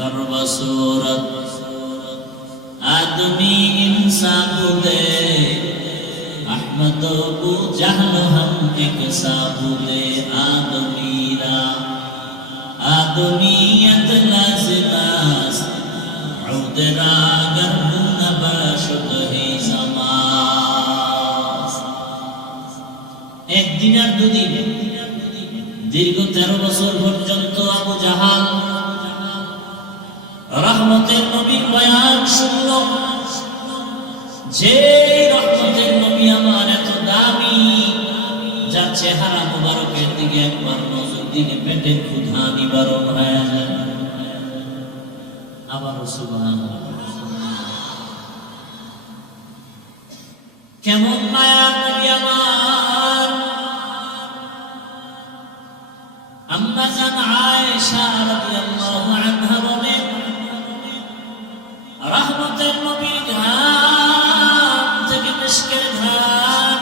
गर्व सूरत आदमी इंसान बुदे अहमद अबू जहल हम एक साबुदे आदमीरा आदमीयत लाज़िमास उदरा गर्भ नबाशुद ही समास एक दिन और दो दिन दीर्घ 13 বছর পর্যন্ত আবু জাহাল রহমতের নবীর বয়ান শুনল যে রহমতের নবী আমার এত দামি যার চেহারা মুবারকের দিকে একবার নজর দিলে পেটের ক্ষুধা নিবারণ হয়ে যায় আবার সুবহানাল্লাহ কেমন মায়ার নবী আমার আম্মা জান আয়েশা রাদিয়াল্লাহু আনহা বলেন রহমতের নবীর ঘাম থেকে মিশকের ঘ্রাণ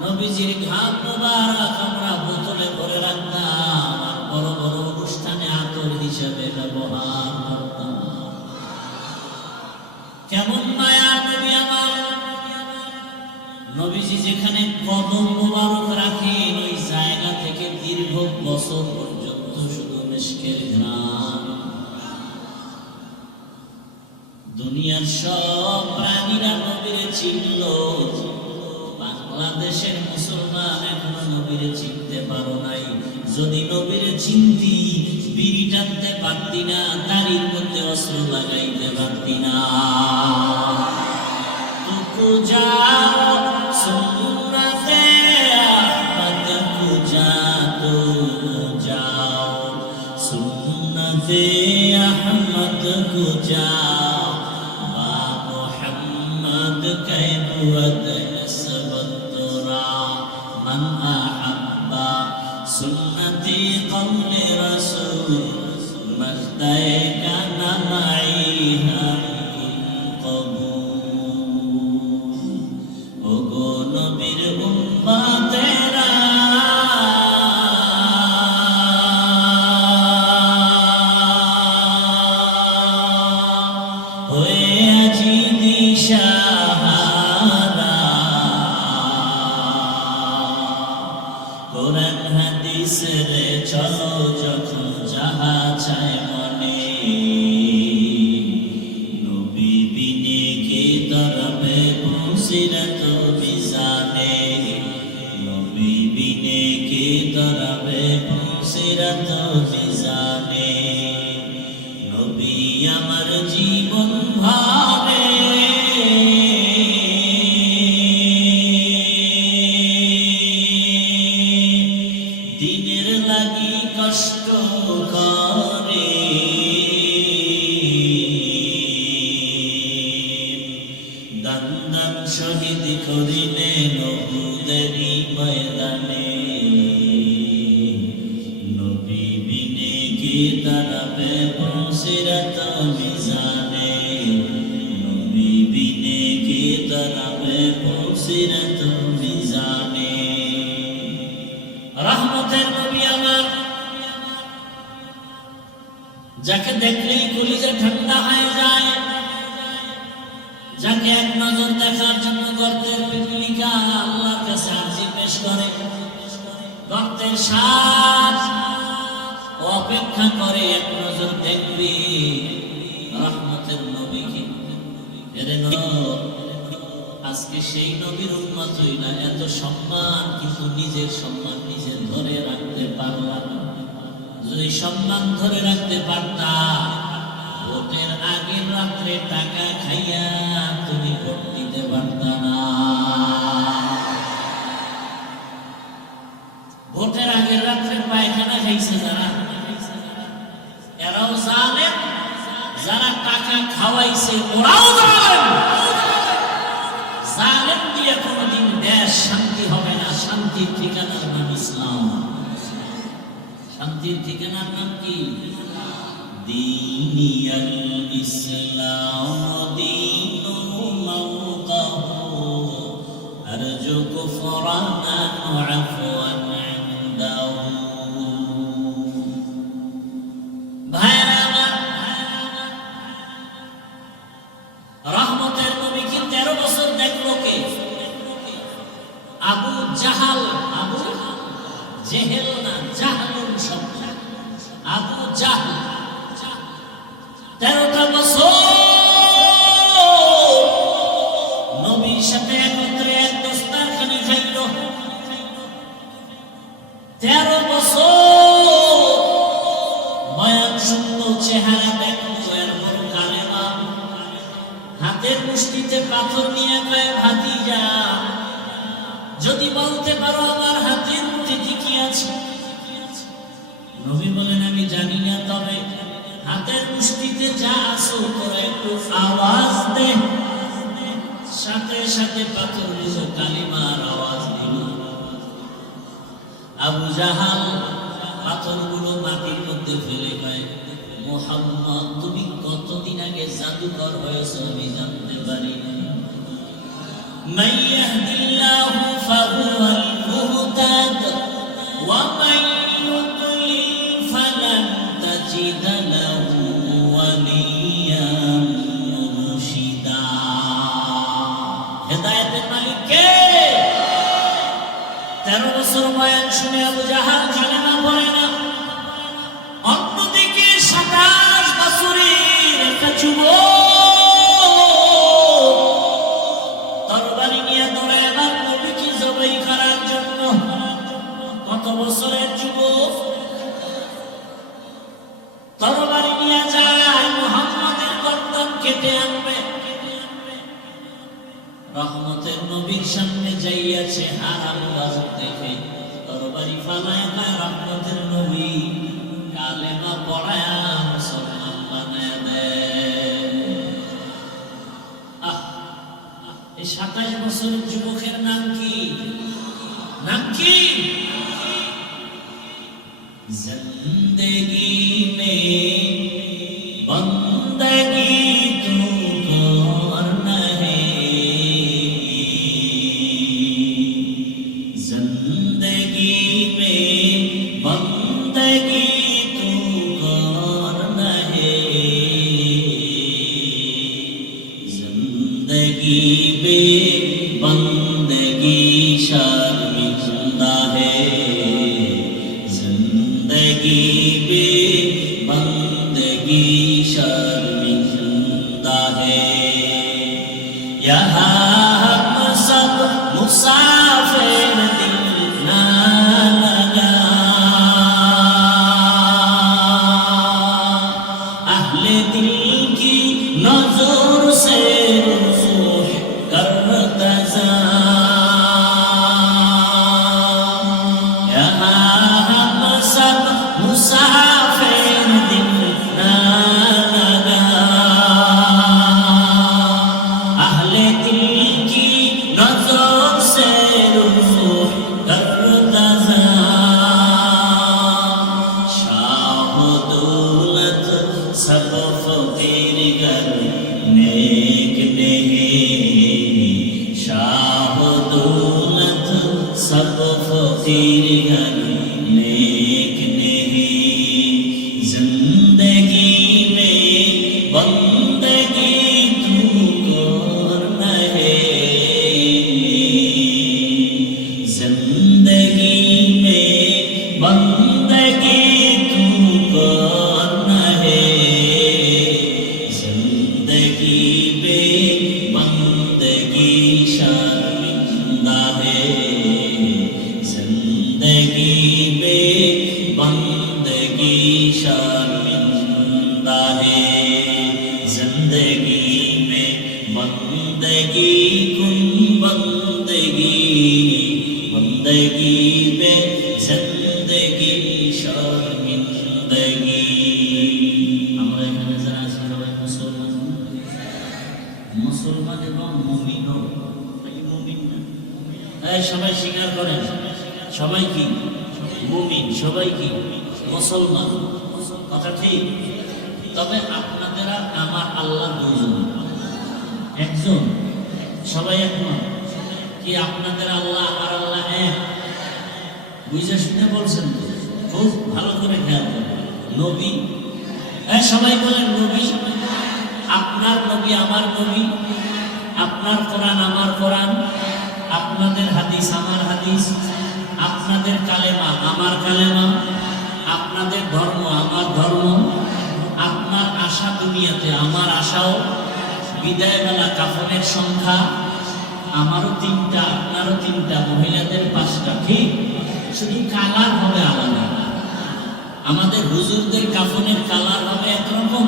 নবীজির ঘাম মোবারক আমরা বোতলে ভরে রাখতাম আর বড় বড় অনুষ্ঠানে আতর হিসেবে ব্যবহার করতাম কেমন মায়া নবী আমার নবীজি যেখানে কদম মোবারক রাখেন ওই জায়গা থেকে দীর্ঘ বছর পর্যন্ত শুধু মিশকের ঘ্রাণ দুনিয়ার সব প্রাণীরা নবীরে চিনল বাংলাদেশের মুসলমান এখনো নবীরে চিনতে পারো নাই যদি নবীরে চিনতি বিড়ি টানতে পারতি না দাড়ির মধ্যে অস্ত্র লাগাইতে পারতি না তুকু যাও সুন্নতে আহমদ কুজা তো যাও সুন্নতে আহমদ কুজা كيبود نسب الترى من أحب سنتي قول رسول مجدي كان معيها قبول وقول بالأمة চলো যখন যাহা চায় মনে নবী বিনে কে তরবে মুসিরত বিজানে নবী বিনে কে তরবে মুসিরত বিজানে নবী আমার জীবন ভাবে কষ্ট করে দান দান শহীদ করিলেন উহুদেরই ময়দানে নবী বিনে কি দাঁড়াবে মুসিরত মিজানে নবী বিনে কি দাঁড়াবে মুসিরত মিজানে রহমতের নবী আমার যাকে দেখলেই কলিজা ঠান্ডা হয়ে যায় যাকে এক নজর দেখার জন্য গর্তের পিপিলিকা আল্লাহর কাছে আরজি পেশ করে গর্তের সাপ অপেক্ষা করে এক নজর দেখবি রহমতের নবীকে এরে আজকে সেই নবীর উম্মত হইলা এত সম্মান কিন্তু নিজের সম্মান নিজে ধরে রাখতে পারলাম যদি সম্মান ধরে রাখতে পারতা ভোটের আগের রাত্রে টাকা খাইয়া তুমি ভোট দিতে পারতা না ভোটের আগের রাত্রে পায়খানা খাইছে যারা এরাও জানেন যারা টাকা খাওয়াইছে ওরাও জানেন জালেম দিয়ে কোনোদিন দেশ শান্তি হবে না শান্তির ঠিকানার নাম ইসলাম শান্তির ঠিকানার নাম কি দীনিয়াল ইসলাম দীনু মাওকাহু আরজু কুফরানান ওয়া আফওয়ান ইনদাহু ভাইরা আমার, রহমতের নবীকে 13 বছর দেখলো কে? আবু জাহাল। আবু জেহেল না, জাহালুন শব্দ। আবু জাহাল 13টা বছর নবীর সাথে একত্রে এক দস্তারখানে খাইল। 13 বছর বয়ান শুনল, চেহারা দেখলো, এরপর কালেমা হাতের মুষ্টিতে পাথর নিয়ে কয়, ভাতিজা যদি বলতে পারো আমার হাতের মুঠিতে কি আছে? নবী বলেন, আমি জানি না, তবে হাতের মুষ্টিতে যা আছে তোরা একটু আওয়াজ দে। সাথে সাথে পাথরগুলো কালিমার আওয়াজ দিল। আবু জাহাল পাথরগুলো মাটির মধ্যে ফেলে কয়, মুহাম্মদ তুমি কতদিন আগে জাদুকর হয়েছ আমি জানতে পারি না। من يهد الله فهو المهتد ومن يضلل فلن تجد له وليا مرشدا। হেদায়েতের মালিক কে? 13 বছর বয়স শুনে আবু জাহাল কালেমা পড়ে না। অন্যদিকে 27 বছরের একটা যুবক বছরের যুবক তরবারি নিয়ে যায়, মুহাম্মাদের গর্দন কেটে আনবে। রহমতের নবীর সামনে যাইয়াছে, হারাম মুবারক দেখে তরবারি ফালায় কয়, রহমতের নবী কালেমা পড়ায়া মুসলমান বানায়া দেয়। এই 27 বছরের যুবকের নাম কি? নাম কি? जिंदगी में बंदगी तू करना है, जिंदगी में बंदगी तू करना है, जिंदगी में बंदगी शर्मिंदा है, जिंदगी में बंदगी शर्मिंदा है। यहाँ हम सब मुसाफिर दिल ना लगा, अहले दिल की नजर से रूह करता जा। मुसाफिर दिल ना लगा, अहले दिल की नजर से रूह करता जा। शाह दौलत सब फकीर गर नेक नहीं, शाह दौलत सब फकीर गर नेक नहीं, जिंदगी में बंदगी तू करना है, जिंदगी में बंदगी तू करना है, जिंदगी में बंदगी शर्मिंदा है, जिंदगी में बंदगी शर्मिंदा है, जिंदगी में बंदगी कुन बंदगी, बंदगी में जिंदगी शर्मिंदगी। আমরা এখানে যারা আছি সবাই মুসলমান, মুসলমান এবং মুমিন। মুমিন না সবাই স্বীকার করেন, সবাই কি মুমিন, সবাই কি মুসলমান, কথা ঠিক। তবে আপনাদের আমার আল্লাহ দুজন, একজন, সবাই একমত কি? আপনাদের আল্লাহ আমার আল্লাহ এক? বুঝে শুনে বলছেন তো? খুব ভালো করে খেয়াল করেন। নবী হ্যাঁ, সবাই বলেন নবী। আপনার নবী আমার নবী, আপনার কোরআন আমার কোরআন, আপনাদের হাদিস আমার হাদিস, আপনাদের কালেমা আমার কালেমা, আপনাদের ধর্ম আমার ধর্ম, আপনার আশা দুনিয়াতে আমার আশাও, বিদায়বেলা কাফনের সংখ্যা আমারও 3টা, আপনারও 3টা, মহিলাদের 5টা। ঠিক, শুধু কালার হবে আলাদা। আমাদের হুজুরদের কাফনের কালার হবে একরকম,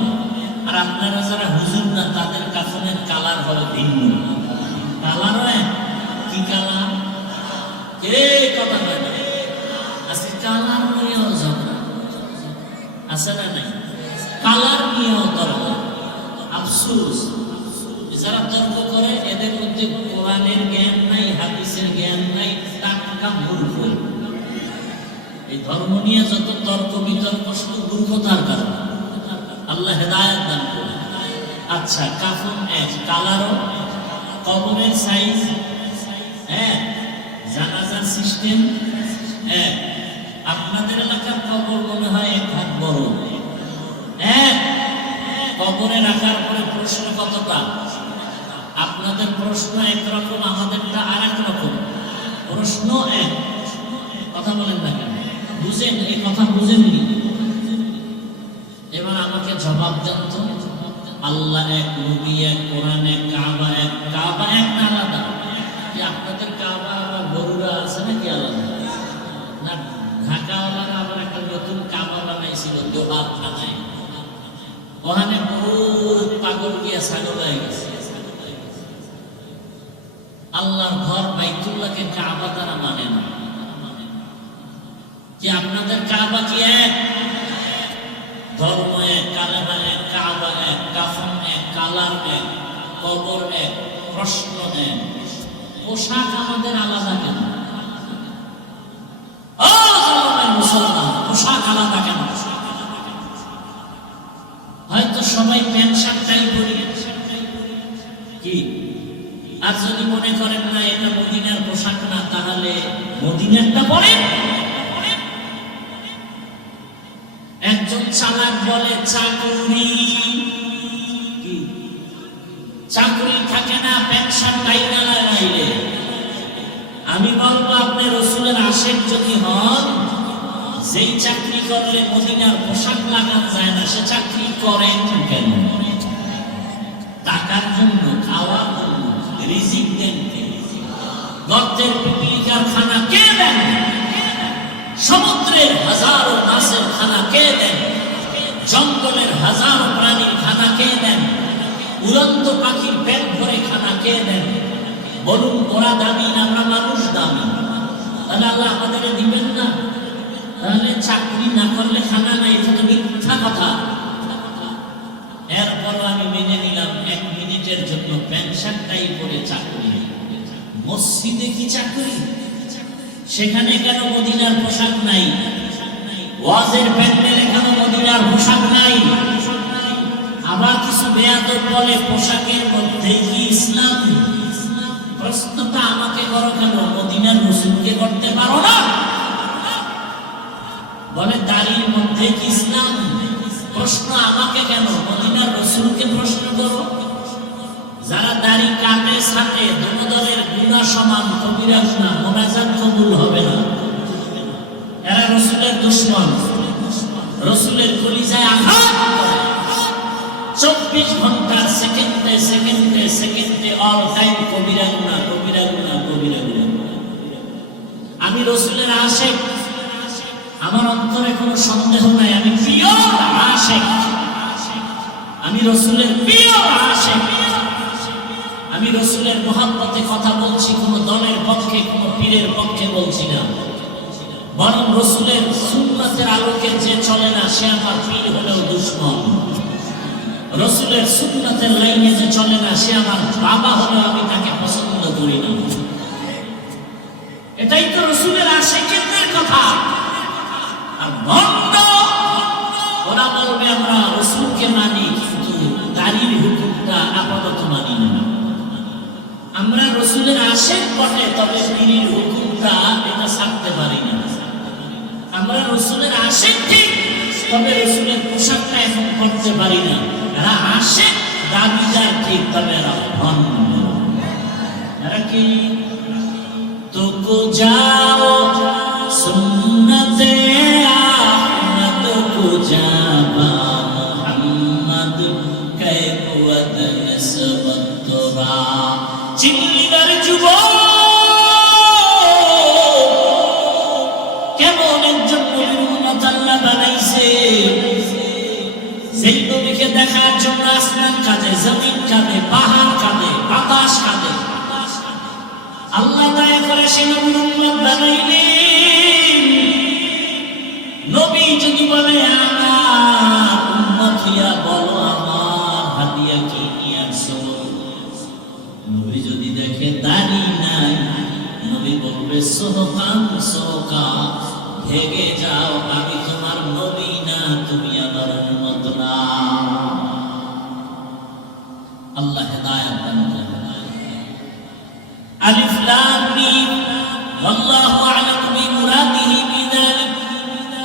আর আপনারা যারা হুজুর না তাদের কাফনের কালার হবে ভিন্ন। কালারও এক, কি কালার? কথা হয় না আজকে কালার নিয়েও ঝগড়া আছে না নাই? কালার নিয়েও তর্ক। আফসোস, যারা তর্ক করে এদের মধ্যে কোরআনের জ্ঞান নাই, হাদিসের জ্ঞান নাই, টাটকা মূর্খ। এই ধর্ম নিয়ে যত তর্ক বিতর্ক শুধু মূর্খতার কারণে। আল্লাহ হেদায়েত দান করুন। আচ্ছা, কাফন এক, কালারও, কবরের সাইজ এক, জানাজার সিস্টেম এক। আপনাদের এলাকার কবর মনে হয় 1 হাত বড়, এক। কবরে রাখার পরে প্রশ্ন কতটা? আপনাদের প্রশ্ন একরকম, আমাদেরটা আর এক রকম। প্রশ্ন এক, কথা বলেন না কেন? বুঝেন? এই কথা বুঝেননি? এবার আমাকে জবাব দেন তো, আল্লাহ এক, নবী এক, কোরআন এক, কাবা এক। কাবা এক না আলাদা? যে আপনাদের কাবা আবার গরুরা আছে নাকি আলাদা? না, ঢাকাওয়ালারা আবার একটা নতুন কাবা বানাইছিল দোহার থানায়, ওখানে বহুত পাগল গিয়া ছাগল হয়ে গেছে। আল্লাহর ঘর বাইতুল্লাহকে কাবা তারা মানে না। যে আপনাদের কাবা কি এক? ধর্ম এক, কালেমা এক, কাবা এক, কাফন এক, কালার এক, কবর এক, প্রশ্ন এক। পোশাক আমাদের আলাদা কেন? মুসলমান, পোশাক আলাদা কেন? হয়তো সবাই প্যান্ট শার্টটাই পরি কি, আর যদি মনে করেন না এটা মদিনার পোশাক না, তাহলে মদিনারটা পরেন। একজন চালাক বলে চাকরি, চাকরি থাকে না প্যান্ট শার্ট টাই না লাগাইলে। আমি বলবো আপনি রসুলের আশেক যদি হন, যেই চাকরি করলে মদিনার পোশাক লাগানো যায় না, সে চাকরি করেন কেন? টাকার জন্য, খাওয়ার জন্য, রিজিক দেন কে? গর্তের পিপিলিকার খানা কে দেন? সমুদ্রের হাজারো মাছের খানা কে দেন? জঙ্গলের হাজারো প্রাণীর খানা কে দেন? উড়ন্ত পাখির পেট ভরে খানা কে দেন? বলুন, ওরা দামি না আমরা মানুষ দামি? তাহলে আল্লাহ আমাদের দিবেন না? তাহলে চাকরি না করলে খানা নাই, এটা তো মিথ্যা কথা। এরপরও আমি মেনে নিলাম 1 মিনিটের জন্য প্যান্ট শার্টটাই পরে চাকরি। মসজিদে কি চাকরি? সেখানে কেন মদিনার পোশাক নাই? ওয়াজের প্যান্ডেলে কেন মদিনার পোশাক নাই? আবার কিছু বেয়াদব বলে পোশাকের মধ্যে কি ইসলাম? প্রশ্নটা আমাকে করো কেন, মদিনার রাসূলকে করতে পারো না? বলে দাড়ির মধ্যে কি ইসলাম? প্রশ্ন আমাকে কেন, মদিনার রাসূলকে প্রশ্ন করো। যারা দাড়ি কাটে ছাটে, দুনো দলের গুনাহ সমান, কবিরা গুনাহ, মুনাজাত কবুল হবে না। এরা রাসূলের দুশমন, রাসূলের কলিজায় আঘাত করে। 24 ঘন্টা সেকেন্ডে সেকেন্ডে সেকেন্ডে অল টাইম কবিরা গুনাহ, কবিরা গুনাহ, কবিরা গুনাহ। আমি রাসূলের আশিক, আমার অন্তরে কোনো সন্দেহ নাই, আমি পিওর আশিক, আমি রাসূলের পিওর আশিক। আমি রাসূলের মহব্বতে কথা বলছি, কোনো দলের পক্ষে, কোনো পীরের পক্ষে বলছি না। বরং রাসূলের সুন্নতের আলোকে যে চলে না, সে আমার পীর হলেও দুশমন। রাসূলের সুন্নতের লাইনে যে চলে না, সে আমার বাবা হলেও আমি তাকে পছন্দ করি না। এটাই তো রাসূলের আশিকদের কথা। আর ভণ্ড ওরা বলবে আমরা রাসূলকে মানি, কিন্তু দাড়ির হুকুমটা আপাতত মানি না। আমরা রাসূলের আশিক বটে, তবে পীরের হুকুমটা এটা ছাড়তে পারি না। আমরা রাসূলের আশিক ঠিক, তবে রাসূলের পোশাকটা এখন করতে পারি না। এরা আশিক দাবিদার ঠিক, তবে এরা ভণ্ড। এরা কি? তুকু যাও সুন্নতে আহমদ কো জাবা মুহাম্মদ কে কুওয়াত নিসবত তোরা। চিল্লিবার যুবক, কেমন একজন নবীর উম্মত আল্লাহ বানাইছে, সেই নবীকে দেখার জন্য আসমান কাঁদে, জমিন কাঁদে, পাহাড় কাঁদে, বাতাস কাঁদে। আল্লাহ দয়া করে সেই নবীর উম্মত বানাইলেন। নবী যদি বলে আমার উম্মত হইয়া বলো আমার হাদিয়া কি নিয়ে আসো, নবী যদি দেখে দাড়ি নাই, নবী বলবে সোহকান সোহকা, ভেগে যাও, আমি তোমার নবী না, তুমি আমার উম্মত না। আল্লাহ হেদায়েত দান করেন। আলিফ লাম মিম আল্লাহু আ'লামু বিমুরাদিহি বিযালিক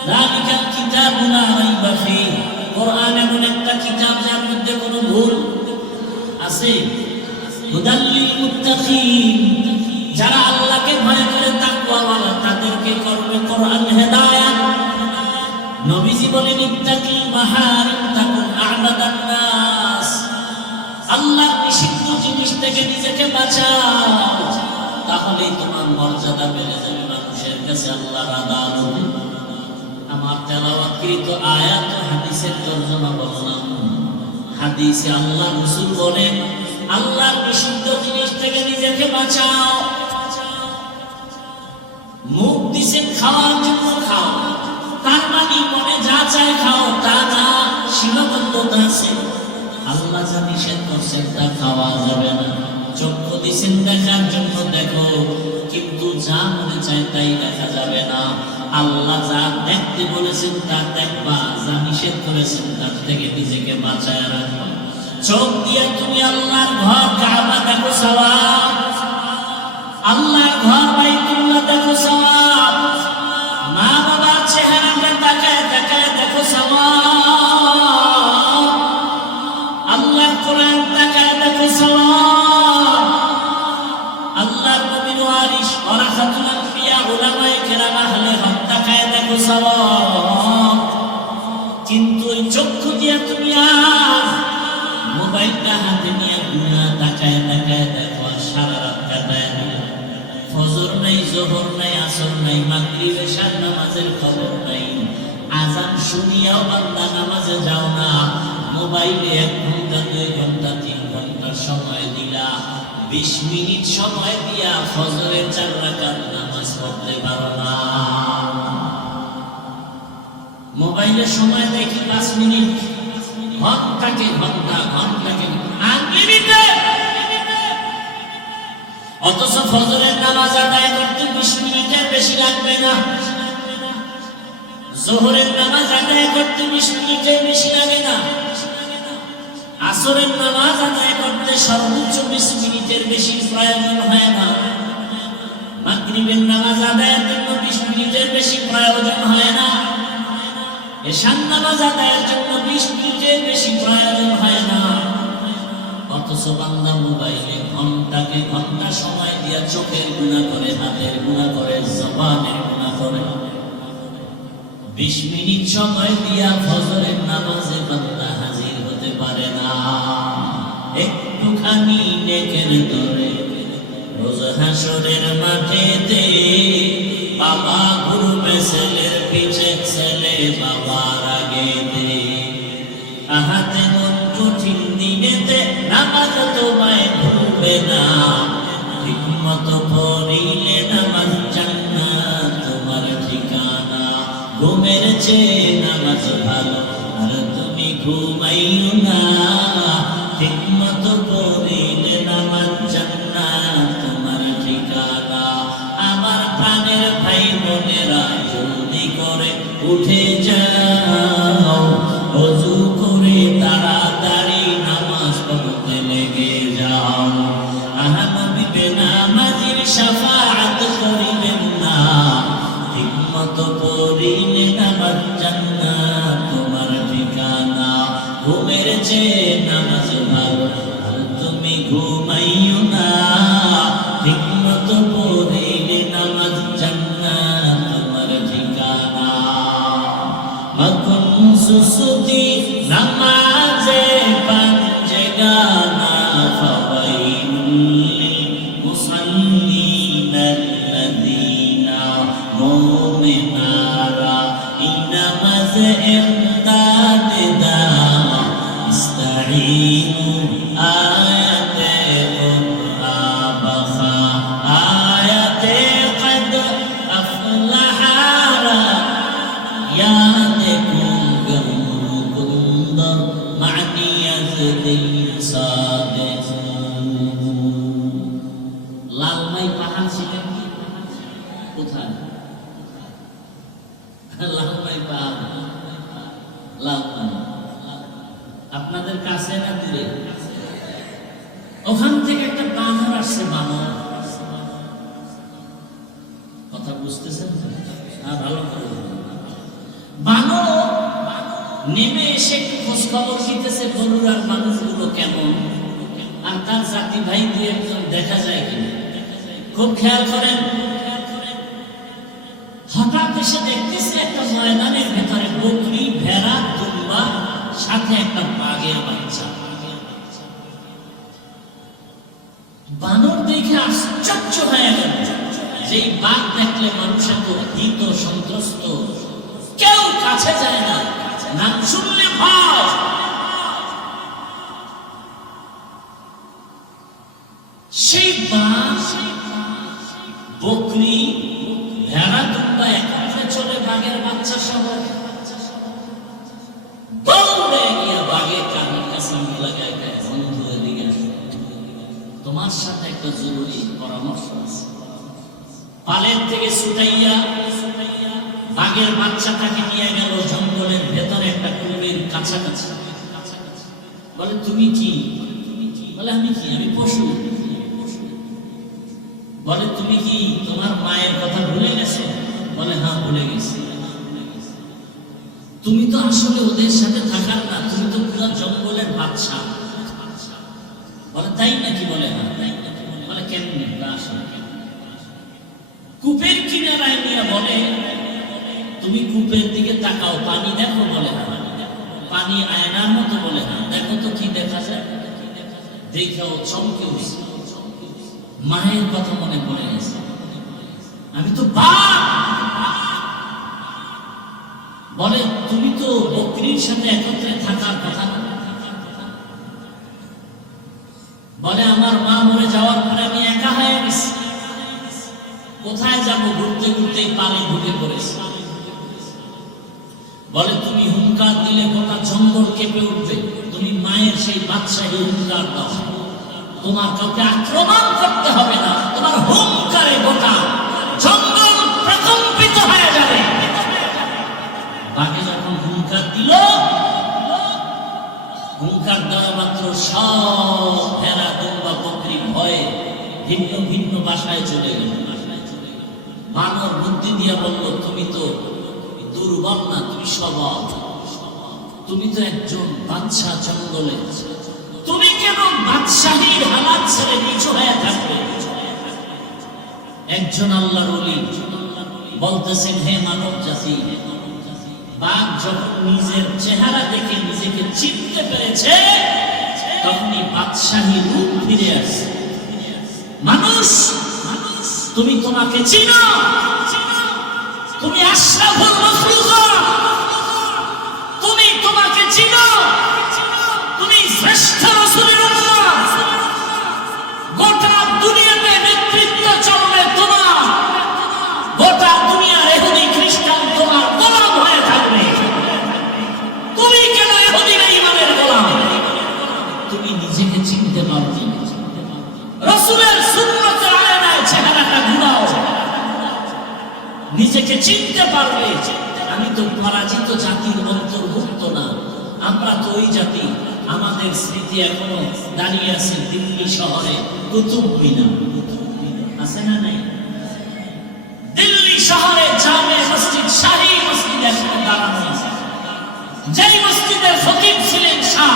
যালিকাল কিতাবু লা রাইবা ফীহি। কোরআন এমন একটা কিতাব যার মধ্যে কোনো ভুল আছে। হুদাল লিল মুত্তাকিন, যারা আল্লাহকে ভয় করে তাকওয়াওয়ালা তাদেরকে করবে কোরআন হেদায়েত। নবীজি বলেন ইত্তাকিল মাহারিম তাকুন আ'বাদান নাস। আল্লাহর নিষিদ্ধ জিনিস থেকে নিজেকে বাঁচাও, তাহলেই তোমার মর্যাদা বেড়ে যাবে মানুষের কাছে, আল্লাহর আদালতে। আমার তেলাওয়াতকৃত আয়াত হাদিসের তরজমা বললাম। হাদিসে আল্লাহ রাসূল বলেন আল্লাহর নিষিদ্ধ জিনিস থেকে নিজেকে বাঁচাও। মুখ দিছেন খাওয়ার জন্য খাও, তার মানে মনে যা চায় খাও তা না, সীমাবদ্ধতা আছে। আল্লাহ যা নিষেধ করছেন তা খাওয়া যাবে না। চক্ষু দিছেন দেখার জন্য দেখো, কিন্তু যা মনে চায় তাই দেখা যাবে না। আল্লাহ যা দেখতে বলেছেন তা দেখবা, যা নিষেধ করেছেন তার থেকে নিজেকে বাঁচায় রাখবা। চোখ দিয়ে তুমি আল্লাহর ঘর কাবা দেখো সওয়াব, আল্লাহর ঘর বাইতুল্লাহ দেখো সওয়াব, মা বাবার চেহারাটা তাকায় তাকায় দেখো সওয়াব, আল্লাহর কোরআন তাকায় দেখো সওয়াব, আল্লাহর নবীর ওয়ারিস ওয়ারাসাতুল আম্বিয়া উলামায়ে কেরাম আহলে হক তাকায় দেখো সওয়াব। কিন্তু ওই চক্ষু দিয়ে তুমি আজ মোবাইলটা হাতে নিয়ে গুনাহ তাকায় তাকায় দেখো, সারা রাত কাটায় দিও। ফজর নাই, যোহর নাই, আসর নাই, মাগরিব এশার নামাজের খবর নাই। আযান শুনিয়াও বান্দা নামাজে যাও না। মোবাইলে 1 ঘন্টা 2 ঘন্টা 3 ঘন্টা সময় দিলা, 20 মিনিট সময় দিয়া ফজরের 4 রাকাত নামাজ পড়তে পারো না। মোবাইলে সময় দেখি 5 মিনিট, ঘন্টাকে ঘন্টা, ঘন্টাকে আনলিমিটেড। অথচ ফজরের নামাজ আদায় করতে 20 মিনিটের বেশি লাগবে না, যোহরের নামাজ আদায় করতে 20 মিনিটের বেশি লাগে না, আসরের নামাজ আদায় করতে সর্বোচ্চ 20 মিনিটের বেশি প্রয়োজন হয় না, মাগরিবের নামাজ আদায়ের জন্য 20 মিনিটের বেশি প্রয়োজন হয় না, এশার নামাজ আদায়ের জন্য 20 মিনিটের বেশি প্রয়োজন হয় না। অথচ বান্দা মোবাইলে ঘন্টাকে ঘন্টা সময় দিয়া চোখের গুনাহ করে, হাতের গুনাহ করে, জবানের গুনাহ করে। 20 মিনিট সময় দিয়া ফজরের নামাজে বান্দা হাজির হতে পারে না। একটুখানি নেকের তরে রোজ হাসরের মাঠেতে বাবা ঘুরবে ছেলের পিছে, ছেলে বাবার আগেতে। আহাতে মন কঠিন দিনেতে নামাজ তোমায় ভুলবে না, ঠিক মতো পড়িলে নামাজ জান্নাত তোমার ঠিকানা। ঘুমের চেয়ে নামাজ ভালো, আর তুমি ঘুমাইও না, ঠিক মতো পড়িলে নামাজ জান্নাত তোমার ঠিকানা। আমার প্রাণের ভাই বোনেরা জলদি করে উঠে যাও, ওযু করে তাড়াতাড়ি নামাজ পড়তে লেগে যাও। আহা নবী বেনামাজির শাফাআত করিবেন না, ঠিক মতো পড়িলে নামাজ জান্নাত তোমার ঠিকানা। ঘুমের চেয়ে নামাজ ভালো, তুমি ঘুমাইও না, ঠিকমতো পড়িলে নামাজ জান্নাত তোমার ঠিকানা। মখন সুসুতি নামাজে পাঞ্জে গানা, ফাওয়াইলুল মুসাল্লিনা আল্লাযীনা মুমিনারা এই নামাজে ইমদাদ দাও, ইস্তাঈনু আয়াতে মুআবাখা আয়াতে কদ আফলাহা ইয়াতে কুন্দর মানিয়াত দিল সাদেক। লালমাই পাহাড় ছিলেন কোথায়? লালমাই পাহাড়, লালমাই আপনাদের কাছে না দূরে? ওখান থেকে একটা বানর আসছে, বানর। কথা বুঝতেছেন? হ্যাঁ, ভালো করে। বানর নেমে এসে খোঁজ খবর নিতেছে গরুর আর মানুষগুলো কেমন, আর তার জাতি ভাই দুই একজন দেখা যায় কিনা। খুব খেয়াল করেন। হঠাৎ এসে দেখতেছে একটা ময়দানের ভেতরে বকরি, ভেড়া, দুম্বা, সাথে একটা বাঘের বাচ্চা। বানর দেখে আশ্চর্য হয়ে গেল। যেই বাঘ দেখলে মানুষ এত ভীত সন্ত্রস্ত, কেউ কাছে যায় না, নাম শুনলে ভয়। সেই বাঘ, বকরি, ভেড়া, দুম্বা একত্রে চলে বাঘের বাচ্চা সহ দৌড়ে গিয়ে বাঘের কানের কাছে লাগায়, বন্ধু এদিকে তোমার সাথে একটা জরুরি পরামর্শ আছে। পালের থেকে ছুটাইয়া বাঘের বাচ্চাটাকে নিয়ে গেল জঙ্গলের ভেতরে একটা কুমির কাছাকাছি। বলে তুমি কি? বলে আমি কি? আমি পশু। বলে তুমি কি তোমার মায়ের কথা ভুলে গেছো? বলে হ্যাঁ, ভুলে গেছি। তুমি তো আসলে ওদের সাথে থাকার না, তুমি তো পুরো জঙ্গলের বাদশা। বলে তাই নাকি? বলে হ্যাঁ। বলে কেমনি? কূপের কিনারায় নিয়ে বলে তুমি কূপের দিকে তাকাও, পানি দেখো? বলে হ্যাঁ। পানি আয়নার মতো? বলে হ্যাঁ। দেখো তো কি দেখা যায়? দেখাও, চমকে উঠছে। মায়ের কথা মনে পড়ে গেছে। আমি তো বাঘ। বলে তুমি তো বকরির সাথে একত্রে থাকার কথা না। বলে আমার মা মরে যাওয়ার পরে আমি একা হয়ে গেছি, কোথায় যাব? ঘুরতে ঘুরতে পানি ঢুকে পড়েছি। বলে তুমি হুঙ্কার দিলে গোটা জঙ্গল কেঁপে উঠবে, তুমি মায়ের সেই বাদশাহী হুঙ্কার দাও, তোমার কাউকে আক্রমণ করতে হবে না, তোমার হুঙ্কারে গোটা জঙ্গল প্রকম্পিত হয়ে যাবে। বাঘে যখন হুঙ্কার দিল, হুঙ্কার দেওয়া মাত্র সব ভেড়া, দুম্বা, বকরি ভয়ে ভিন্ন ভিন্ন বাসায় চলে গেল। বানর বুদ্ধি দিয়া বলল তুমি তো দুর্বল না, তুমি সবল, তুমি তো একজন বাদশা জঙ্গলে, তুমি কেন বাদশাহীর হালাত ছেড়ে নিচু হয়ে থাকবে? একজন আল্লাহর ওলি বলতেছেন, হে মানব জাতি, বাঘ যখন নিজের চেহারা দেখে নিজেকে চিনতে পেরেছে, তখনই বাদশাহী রূপ ফিরে আসে। মানুষ, তুমি তোমাকে চিনো, তুমি আশরাফুল মাখলুকাত, তুমি তোমাকে চিনো, তুমি শ্রেষ্ঠ রাসূলুল্লাহ। গোটা দুনিয়াতে নেতৃত্ব চলবে তোমার, গোটা দুনিয়ার ইহুদি খ্রিস্টান তোমার গোলাম হয়ে থাকবে। তুমি কেন ইহুদি বেঈমানের গোলাম? তুমি নিজেকে চিনতে পারবে। রাসূলের সুন্নতের আয়নায় চেহারাটা ঘুরাও, নিজেকে চিনতে পারবে। আমি তো পরাজিত জাতির অন্তর্ভুক্ত না, আমরা তো ওই জাতি। আমাদের স্মৃতি এখনো দাঁড়িয়ে আছে দিল্লি শহরে কুতুব মিনার, আছে না নাই? দিল্লি শহরে জামে মসজিদ, শাহী মসজিদ এখনো দাঁড়ানো আছে। যেই মসজিদের খতিব ছিলেন শাহ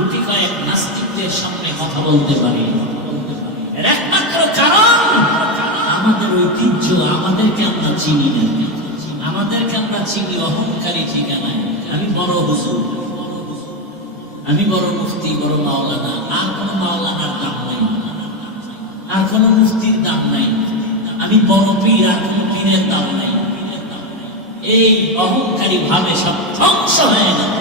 গুটি কয়েক নাস্তিকদের সামনে কথা বলতে পারি। এর একমাত্র কারণ আমাদের ঐতিহ্য, আমাদেরকে আমরা চিনি না, আমাদেরকে আমরা চিনি অহংকারী ঠিকানায়। আমি বড় হুজুর, আমি বড় মুফতি, বড় মাওলানা। আর কোনো মাওলানার দাম নাই, আর কোনো মুফতির দাম নাই। আমি বড় পীর, আর কোনো পীরের দাম নাই। এই অহংকারী ভাবে সব ধ্বংস হয়ে গেল।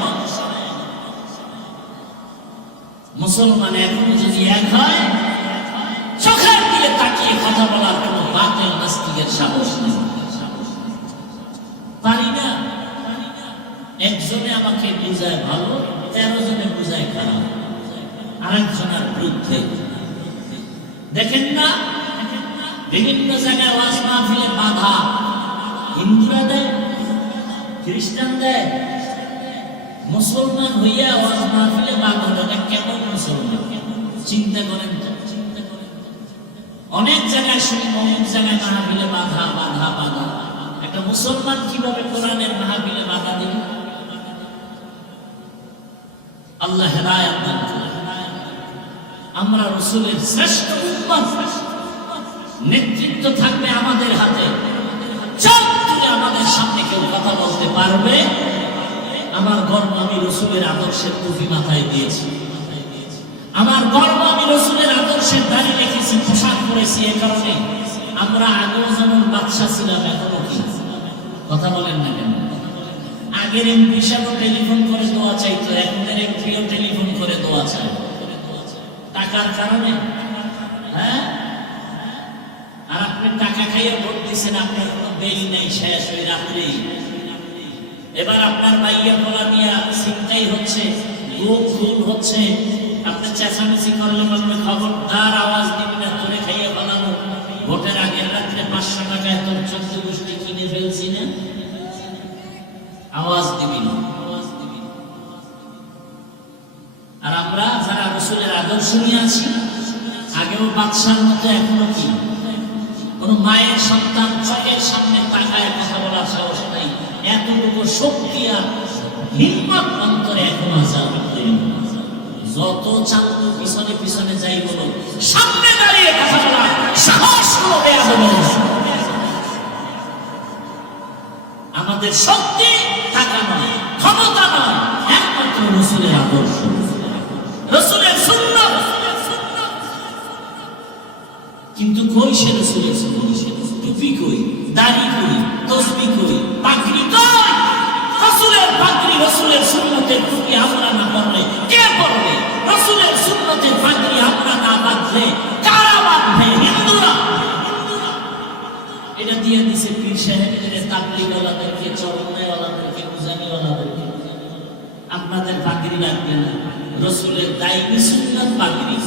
মুসলমান এখনো যদি এক হয়, চোখের দিকে তাকিয়ে কথা বলার কোনো বাতিল নাস্তিকের সাহস নেই। পারি না। একজনে আমাকে বুঝায় ভালো, 13 জনে বুঝায় খারাপ, আরেকজনের বিরুদ্ধে। দেখেন না, বিভিন্ন জায়গায় ওয়াজ মাহফিলে বাধা হিন্দুরা দেয়, খ্রিস্টান দেয়। মুসলমান হইয়া ওয়াজ মাহফিলে বাধা দেয়, কেমন মুসলমান? চিন্তা করেন তো। অনেক জায়গায় শুনি, অনেক জায়গায় মাহফিলে বাধা বাধা বাধা। একটা মুসলমান কিভাবে কোরআনের মাহফিলে বাধা দেবে? আল্লাহ হেদায়েত দান করুন। আমরা রাসূলের শ্রেষ্ঠ উম্মত, নেতৃত্ব থাকবে আমাদের হাতে। যতদিন আমাদের সামনে কেউ কথা বলতে পারবে, আমার গর্ব আমি রাসূলের আদর্শের টুপি মাথায় দিয়েছি, আমার গর্ব আমি রাসূলের আদর্শের দাড়ি রেখেছি, পোশাক পরেছি। এই কারণে আমরা আগেও যেমন বাদশা ছিলাম, এখনো কি কথা বলেন না কেন? আগের এমপি সাহেব টেলিফোন করে দোয়া চাইতো, এখনের এমপিও টেলিফোন করে দোয়া চায়। টাকার কারণে। হ্যাঁ, আর আপনি টাকা খাইয়ে ভোট দিচ্ছেন, আপনার কোনো বেল নেই, শেষ ওই রাত্রি। এবার আপনার মাইয়া বলা নিয়ে চিন্তাই হচ্ছে, গুম হচ্ছে। আপনি চেঁচামেচি করলে বলবে খবরদার আওয়াজ দিবি না, তোরে খাইয়ে বলানো। ভোটের আগের রাত্রে 500 টাকায় তোর 14 গোষ্ঠী কিনে ফেলছি না, আওয়াজ দিবি না। আর আমরা যারা রাসূলের আদর্শ নিয়ে আছি, আগেও বাদশার মতো, এখনো কি কোন মায়ের সন্তান চোখের সামনে তাকায় কথা বলার সাহস নাই। এতটুকু শক্তি আর হিম্মত অন্তরে এখনো আছে। যত চাঁদ পিছনে পিছনে যাই বলো, সামনে দাঁড়িয়ে কথা বলার সাহস কোনো দেয়া হবে না। আমাদের শক্তি টাকা নয়, ক্ষমতা নয়, একমাত্র রাসূলের আদর্শ, রাসূলের সুন্নাত। কিন্তু কই সে রাসূলের সুন্নাত? টুপি কই, দাড়ি কই, তাসবিহ কই, পাগড়ি কই? রাসূলের পাগড়ি, রাসূলের সুন্নাতের টুপি আমরা না পরলে কে পরবে? রাসূলের সুন্নাতের পাগড়ি আমরা না বাঁধলে কারা বাঁধবে? হিন্দুরা। এটা দিয়ে দিছে পীর সাহেবদের, তাবলীগওয়ালাদেরকে, চরমনাইওয়ালাদেরকে, উজানিওয়ালাদেরকে। আপনাদের পাগড়ি লাগবে না, রাসূলের দায়ী সুন্নাত পাগড়ি,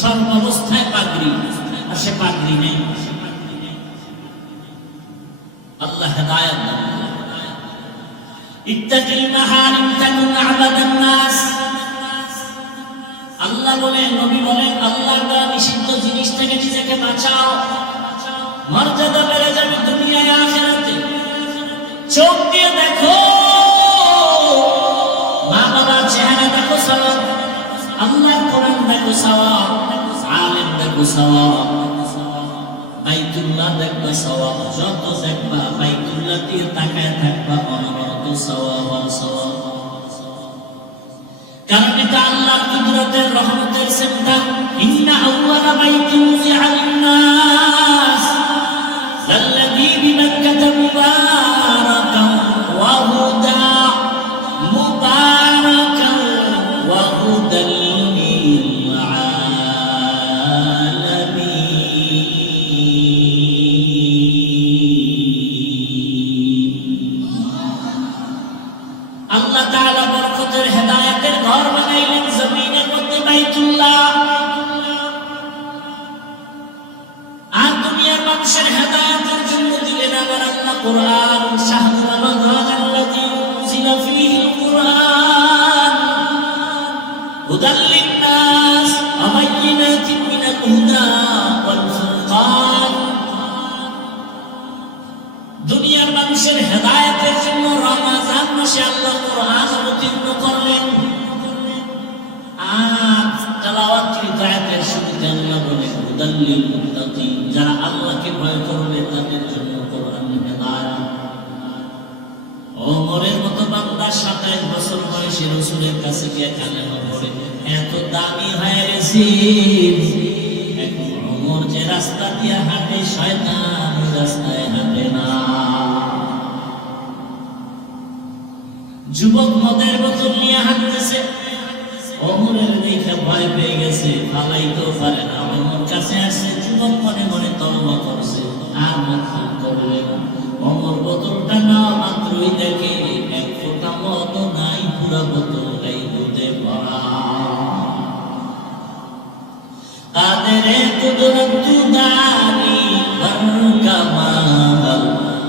সর্বাবস্থায় পাগড়ি, আর সে পাগড়ি নেই। আল্লাহ হেদায়েত দান করুন। ইত্তাকিল মাহারিম তাকুন আবাদান নাস। আল্লাহ বলেন, নবী বলেন, আল্লাহর দেওয়া নিষিদ্ধ জিনিস থেকে নিজেকে বাঁচাও, মর্যাদা বেড়ে যাবে দুনিয়ায় আখিরাতে। চোখ দিয়ে দেখো, মা বাবার চেহারা দেখো সওয়াব, আল্লাহর কোরআন দেখো সওয়াব, আলেম দেখো সওয়াব, বাইতুল্লাহ দেখবা সওয়াব। যত দেখবা বাইতুল্লাহ দিয়ে তাকায় থাকবা, অনবরত সওয়াব আর সওয়াব। কারণ এটা আল্লাহর কুদরতের, রহমতের সেন্টার। ইন্না আউয়ালা বাইতুন উযিআ লিন-নাস লাল্লাযী বিমাক্কাতা মুবারাকান ওয়া হুদা, মুবারাকান ওয়া হুদাল লিল আলামিন। আল্লাহ তাআলা বরকতের, হেদায়েতের ঘর বানাইলেন জমিনের মধ্যে, বাইতুল্লাহ। আর দুনিয়ার মানুষের হেদায়েতের জন্য দিলেন আবার আল্লাহ কোরআন। শাহরুর রমাদান আল্লাযী উনজিলা ফীহিল কুরআন হুদাল লিন-নাস ওয়া বায়্যিনাতিন মিনাল হুদা ওয়াল ফুরকান। দুনিয়ার মানুষের হেদায়েতের জন্য রমাদান মাসে আল্লাহ কোরআন অবতীর্ণ করলেন। সাথে আল্লাহ বলে হুদাল লিল মুত্তাকিন, যারা আল্লাহকে ভয় করবে তাদের জন্য কোরআন হেদায়েত। ওমরের মতো বান্দা 27 বছর বয়সে রাসূলের কাছে গিয়ে কালেমা পড়ে এত দামি হয়ে গেছে। এখন ওমর যে রাস্তা দিয়ে হাঁটে শয়তান রাস্তায় হাঁটে না। যুবক মদের বোতল নিয়ে হাঁটতেছে, ওমরের দেখে ভয় পেয়ে গেছে, পালাইতেও পারে না। ওমর কাছে আসছে, যুবক মনে মনে তওবা করছে, আর মদ পান করবে না। ওমর বোতলটা নেওয়া মাত্রই দেখে এক ফোঁটা মদ নাই, পুরা বোতলটাই দুধে ভরা। কাদের কুদরত দানি বরকামাল,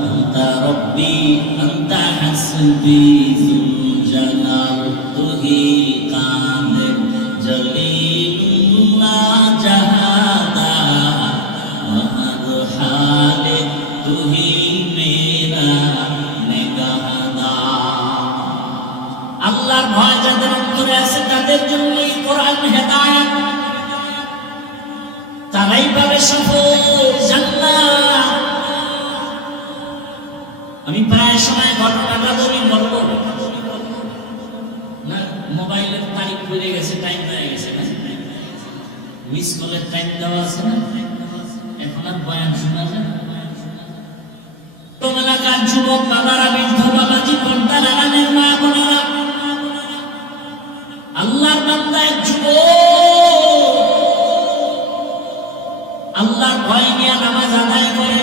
আনতা রব্বি আনতা হাসবি যুল জালাল, তুহি কাদের জলিলুল্লাহ জাহাদা, হর হালে তুহি মেরা নেগাহদা। আল্লাহর ভয় যাদের অন্তরে আছে তাদের জন্য এই কোরআন হেদায়েত, তারাই পাবে সফল জান্নাত। আমি প্রায় সময় ঘটনাটা তুমি বলবো না, মোবাইলের তারিখ পড়ে গেছে, টাইম হয়ে গেছে না, মিস কলের টাইম দেওয়া আছে না, এখন আর বয়ান শোনা যায়। এলাকার যুবক বাবারা, বৃদ্ধ বাবাজি, পর্দার আড়ালের মা বোনেরা, আল্লাহর বান্দা এক যুবক আল্লাহর ভয় নিয়ে নামাজ আদায় করে,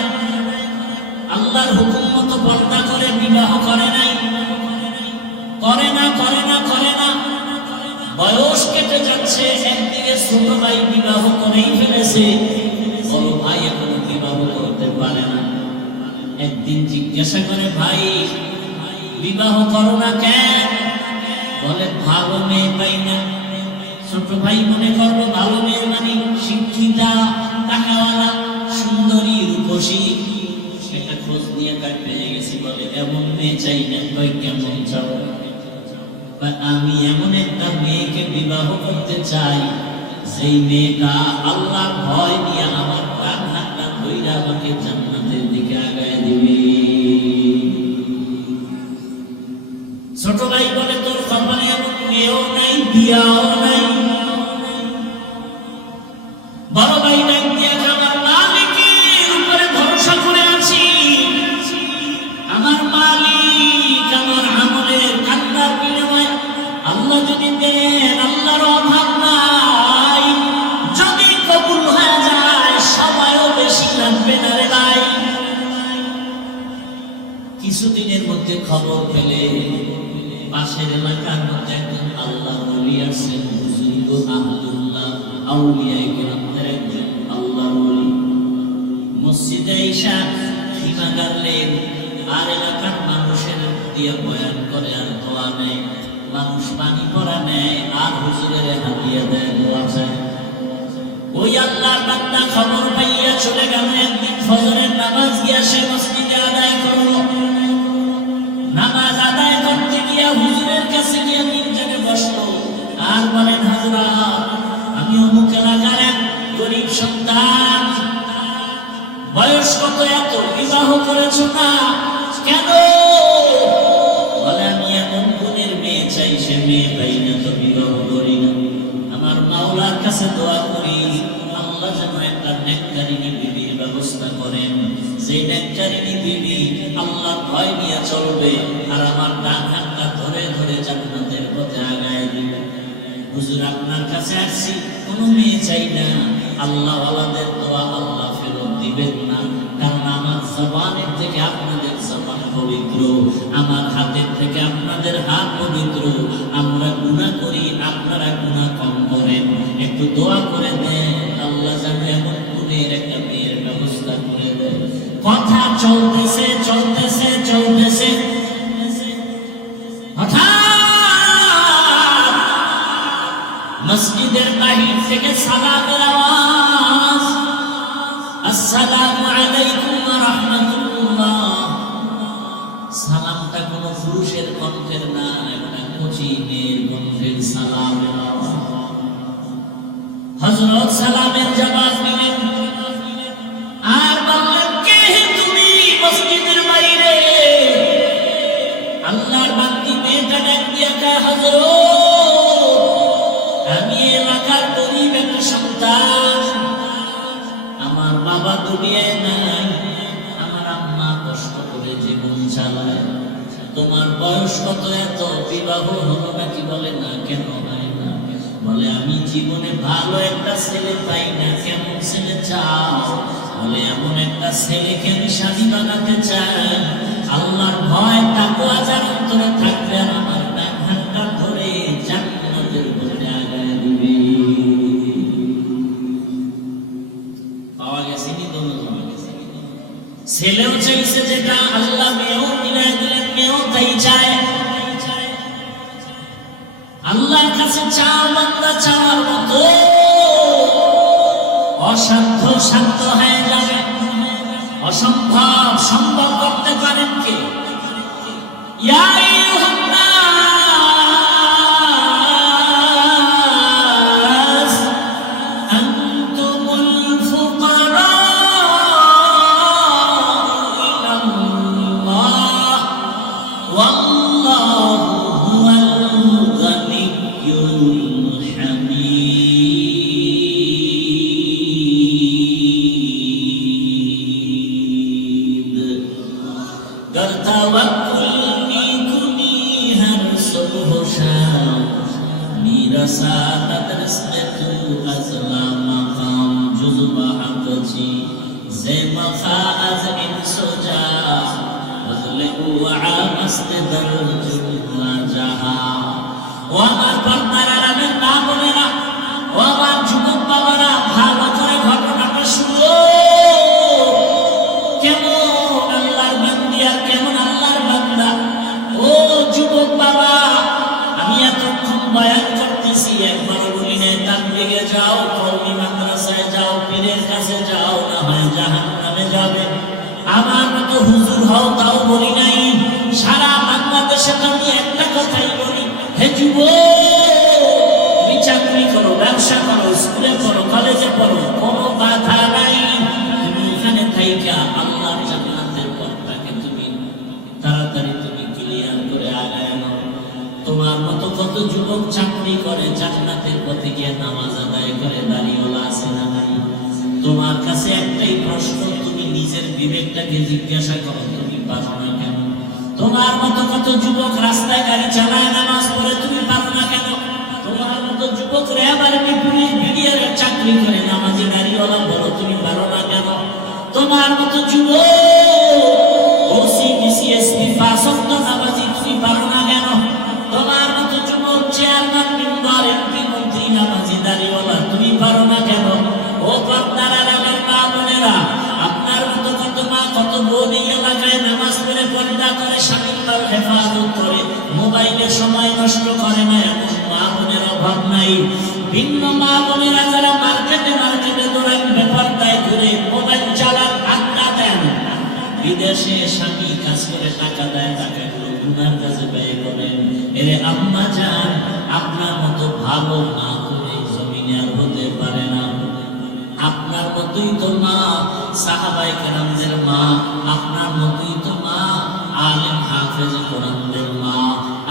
আল্লাহর হুকুম মতো পর্দা করে, বিবাহ করে নাই, করে না করে না করে না। বয়স কেটে যাচ্ছে, একদিকে ছোট ভাই বিবাহ করেই ফেলেছে, বড় ভাই এখনো বিবাহ করতে পারে না। একদিন জিজ্ঞাসা করে, ভাই বিবাহ করো না কেন? বলে ভালো মেয়ে পাই না। ছোট ভাই মনে করবো ভালো মেয়ে মানে শিক্ষিতা, টাকাওয়ালা, সুন্দরী, রূপসী। সেটা খোঁজ নিয়ে কাজ পেয়ে গেছি। বলে এমন মেয়ে চাই না। কয় কেমন চাও? আমি এমন একটা মেয়েকে বিবাহ করতে চাই সেই মেয়েটা আল্লাহর ভয় নিয়ে আমার প্রাণ হাতটা ধইরা আমাকে জান্নাতের দিকে আগায় দিবে। ছোট ভাই বলে তোর কপালে এমন মেয়েও নাই, বিয়াও নাই। বড় ভাই ডাক দিয়ে আমার মালিকের উপরে ভরসা করে আছি, আমার মালিক আমার আমলের কান্নার বিনিময়ে আল্লাহ যদি দেন, আল্লাহর অভাব নাই। যদি কবুল হয়ে যায় সময়ও বেশি লাগবে না রে ভাই। কিছুদিনের মধ্যে খবর পেলে পাশের এলাকার মধ্যে একজন আল্লাহর ওলি আছেন, বুজুর্গ আব্দুল্লাহ আউলিয়া কেরামদের একজন আল্লাহর ওলি। মসজিদে ঈশা খিমা গাড়লেন আর এলাকার মানুষের দিয়ে বয়ান করে আর দোয়া নেয়। মানুষ পানি পড়া নেয় আর হুজুরের হাতিয়া দেয়, দোয়া চায়। ওই আল্লাহর বান্দা খবর পাইয়া চলে গেল। একদিন ফজরের নামাজ গিয়া সে মসজিদে আদায় করলো। নামাজ আদায় করতে গিয়া হুজুরের কাছে গিয়া নির্জনে বসলো আর বলেন, হযরত আমি অমুক এলাকার এক গরিব সন্তান, বয়স কত, এত বিবাহ করেছো না কেন? বলে আমি এমন গুণের মেয়ে চাই, সে মেয়ে পাই না তো বিবাহ করি না। আমার মাওলার কাছে দোয়া করি আল্লাহ যেন একটা নেককারিনী বিবির ব্যবস্থা করেন, সেই নেককারিনী বিবি আল্লাহর ভয় নিয়ে চলবে আর আমার ডান হাতটা ধরে ধরে জান্নাতের পথে আগায় দিবে। হুজুর আপনার কাছে আসছি, কোনো মেয়ে চাই না। আল্লাহ ওয়ালাদের দোয়া আল্লাহ ফেরত দিবেন না, কারণ আমার জবানের থেকে আপনাদের জবান পবিত্র, আমার হাতের থেকে আপনাদের হাত পবিত্র। আমরা গুনাহ করি, আপনারা গুনাহ কম করেন। একটু দোয়া করে দেন আল্লাহ যেন এমন গুণের একটা মেয়ের ব্যবস্থা করে দেন। কথা চলতেছে চলতেছে চলতেছে, হঠাৎ মসজিদের বাহির থেকে সালামের আওয়াজ, আসসালামু আলাইকুম ওয়া রাহমাতুল্লাহ। সালামটা কোনো পুরুষের কণ্ঠের না, একটা কচি মেয়ের কণ্ঠের সালামের আওয়াজ। হযরত সালামের জবাব দিলেন আর বললেন, কে তুমি মসজিদের বাইরে? আল্লাহর বান্দি মেয়েটা ডাক দিয়া কয়, হযরত আমি এলাকার গরীব একটা সন্তান, আমার বাবা দুনিয়ায় নাই, আমার আম্মা কষ্ট করে জীবন চালায়। তোমার বয়স কত, এত বিবাহ হলো নাকি? বলে না। কেন হয় না? বলে আমি জীবনে ভালো একটা ছেলে পাই না। কেমন ছেলে চাও? বলে এমন একটা ছেলেকে আমি স্বামী বানাতে চাই, আল্লাহর ভয় তাকওয়া যার অন্তরে থাকবে, আর আমার ডান হাতটা ধরে জান্নাতের পথে আগায় দিবে। পাওয়া গেছে নি? ছেলেও চাইছে যেটা, আল্লাহ মেয়েও মিলাই দিলেন, মেয়েও তাই চায়। আল্লাহর কাছে চাও বান্দা, চাওয়ার মতো অসাধ্য সাধ্য হয়ে যাবে। অসম্ভব সম্ভব করতে পারেন কে? ইয়া আইয়ুহান নাস আনতুমুল ফুকারা ইলাল্লাহ ওয়াল্লাহু হুয়াল গানিয়্যুল হামিদ। गर तवक्कुल में कुनी हर सुबह शाम, मेरा सादत रस्ते तू अज़ला मकाम जुज़बा हक़ची ज़े मखा अज़ इन सोजा बदले उआ मस्त दर जुमला जहा। ও আমার পর্দার আড়ালের মা বোনেরা, ও আমার যুবক বাবারা, ভালো করে ঘটনাটা শুনো। কেমন আল্লাহর বান্দি আর কেমন আল্লাহর বান্দা। ও যুবক বাবা, আমি এতক্ষণ বয়ান করতেছি, একবার বলি নাই তাবলীগে যাও, কওমি মাদ্রাসায় যাও, পীরের কাছে যাও, না হয় জাহান্নামে যাবে। আমার মতো হুজুর হও, তাও বলি নাই। সারা বাংলাদেশে তো আমি একটা কথাই বলি, হে যুবক, তুমি চাকরি করো, ব্যবসা করো, স্কুলে পড়ো, কলেজে পড়ো, কোনো বাধা নাই। তুমি ওখানে থাইকা আল্লাহর জান্নাতের পথটাকে তুমি তাড়াতাড়ি তুমি ক্লিয়ার করে আগায় নাও। তোমার মতো কত যুবক চাকরি করে, জান্নাতের পথে গিয়ে নামাজ আদায় করে, দাঁড়িয়েওয়ালা আছে না নাই? তোমার কাছে একটাই প্রশ্ন, তুমি নিজের বিবেকটাকে জিজ্ঞাসা করো, তুমি পারো না কেন? তোমার মতো কত যুবক রাস্তায় গাড়ি চালায়, নামাজ পড়ে, তুমি পারো না কেন? তোমার মতো যুবক র্যাব পুলিশ বিডিআর চাকরি করে, নামাজে দাঁড়িয়েওয়ালা, বলো তুমি পারো না কেন? তোমার মতো যুবক ওসি ডিসি এসপি পাঁচ ওয়াক্ত নামাজি, তুমি পারো না কেন? তোমার মতো যুবক চেয়ারম্যান মেম্বার এমপি মন্ত্রী নামাজি দাঁড়িয়েওয়ালা, তুমি পারো না কেন? ও পর্দার আড়ালের মা বোনেরা, আপনার মতো কত মা কত বোন এই এলাকায় নামাজ পড়ে পর্দা করে, স্বামীর হেফাজত করে, মোবাইলে সময় নষ্ট করে না, এমন মা বোনের অভাব নাই। ভিন্ন মা বোনেরা যারা মার্কেটে দৌড়ান, বেপরদায় ঘুরে মোবাইল চালান, আড্ডা দেন, বিদেশে স্বামী কাজ করে টাকা দেয়, টাকাগুলো গুনার কাছে ব্যয় করেন। এরে আম্মা জান, আপনার মতো ভালো মা করে জমিনে আর হতে পারে না। আপনার মতোই তো মা সাহাবায়ে কেরামদের মা, আপনার মতোই তো মা আলেম হাফেজ কোরআনদের মা।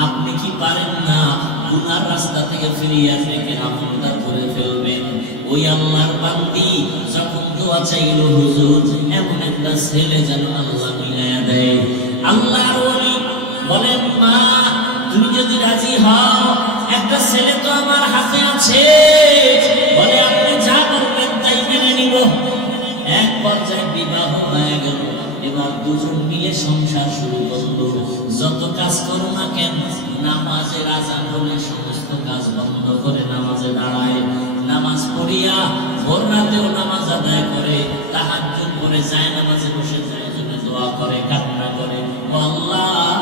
আপনি কি পারেন না গুনার রাস্তা থেকে ফিরিয়ে থেকে আপনার করে ফেলবেন? ওই আল্লাহর বান্দি যখন দোয়া চাইল, হুজুর এমন একটা ছেলে যেন আল্লাহ মিলায়া দেয়। আল্লাহর ওলি বলেন, মা তুমি যদি রাজি হও, একটা ছেলে তো আমার হাতে আছে, বলে আপনি যা বলবেন তাই মেনে নিব। এক পর্যায়ে বিবাহ হয়ে গেল। এবার দুজন মিলে সংসার শুরু করলো। যত কাজ করো না কেন, নামাজের আযান হলে সমস্ত কাজ বন্ধ করে নামাজে দাঁড়ায়। নামাজ পড়িয়া ভোর রাতেও নামাজ আদায় করে, তাহাজ্জুদ পড়ে যায়, নামাজে বসে দুইজনে দোয়া করে, কান্না করে, ও আল্লাহ,